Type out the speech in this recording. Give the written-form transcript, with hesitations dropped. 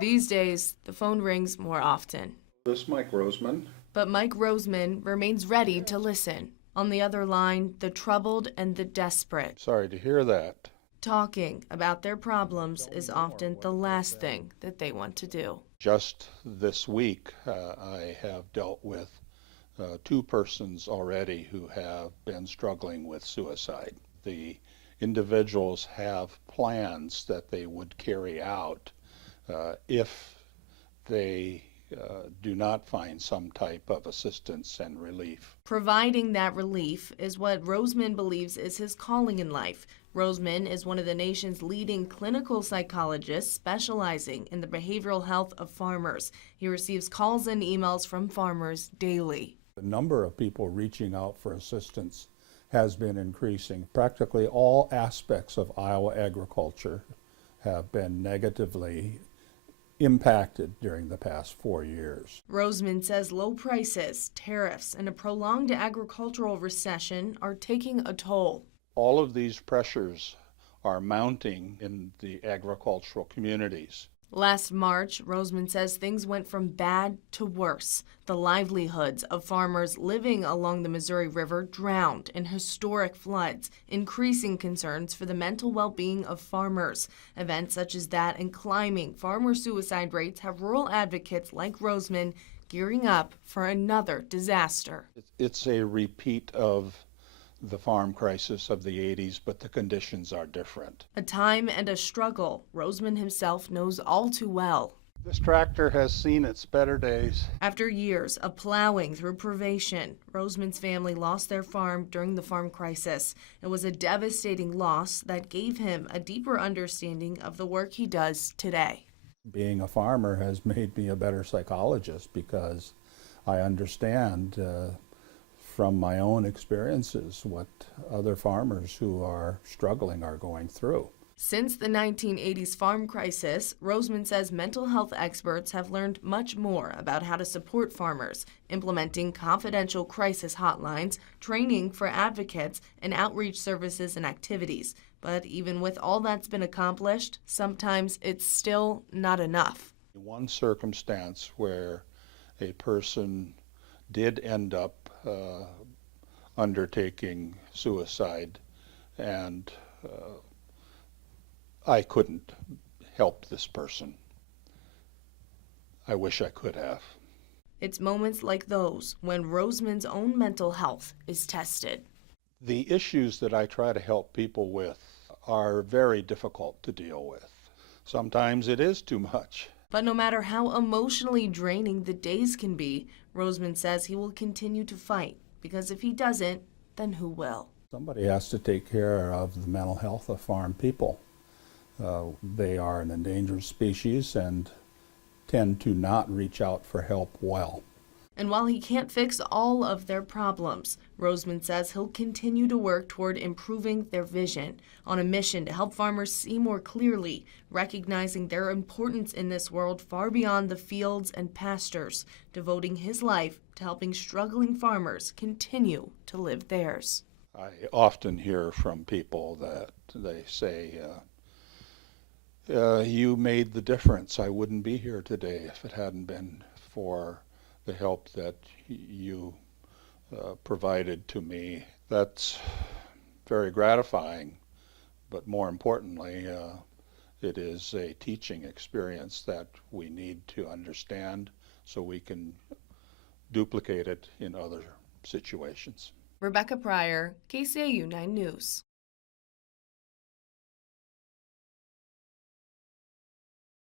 These days, the phone rings more often. This is Mike Rosmann. But Mike Rosmann remains ready to listen. On the other line, the troubled and the desperate. Sorry to hear that. Talking about their problems is often the last thing that they want to do. Just this week, I have dealt with two persons already who have been struggling with suicide. The individuals have plans that they would carry out if they do not find some type of assistance and relief. Providing that relief is what Rosmann believes is his calling in life. Rosmann is one of the nation's leading clinical psychologists specializing in the behavioral health of farmers. He receives calls and emails from farmers daily. The number of people reaching out for assistance has been increasing. Practically all aspects of Iowa agriculture have been negatively impacted during the past 4 years. Rosmann says low prices, tariffs, and a prolonged agricultural recession are taking a toll. All of these pressures are mounting in the agricultural communities. Last March, Rosmann says things went from bad to worse. The livelihoods of farmers living along the Missouri River drowned in historic floods, increasing concerns for the mental well-being of farmers. Events such as that and climbing farmer suicide rates have rural advocates like Rosmann gearing up for another disaster. It's a repeat of the farm crisis of the 80s, but the conditions are different. A time and a struggle Rosmann himself knows all too well. This tractor has seen its better days. After years of plowing through privation, Rosmann's family lost their farm during the farm crisis. It was a devastating loss that gave him a deeper understanding of the work he does today. Being a farmer has made me a better psychologist because I understand from my own experiences what other farmers who are struggling are going through. Since the 1980s farm crisis, Rosmann says mental health experts have learned much more about how to support farmers, implementing confidential crisis hotlines, training for advocates, and outreach services and activities. But even with all that's been accomplished, sometimes it's still not enough. One circumstance where a person did end up undertaking suicide, and I couldn't help this person. I wish I could have. It's moments like those when Rosmann's own mental health is tested. The issues that I try to help people with are very difficult to deal with. Sometimes it is too much. But no matter how emotionally draining the days can be, Rosmann says he will continue to fight, because if he doesn't, then who will? Somebody has to take care of the mental health of farm people. They are an endangered species and tend to not reach out for help well. And while he can't fix all of their problems, Rosmann says he'll continue to work toward improving their vision, on a mission to help farmers see more clearly, recognizing their importance in this world far beyond the fields and pastures, devoting his life to helping struggling farmers continue to live theirs. I often hear from people that they say, you made the difference. I wouldn't be here today if it hadn't been for the help that you provided to me. That's very gratifying, but more importantly, it is a teaching experience that we need to understand so we can duplicate it in other situations. Rebecca Pryor, KCAU 9 News.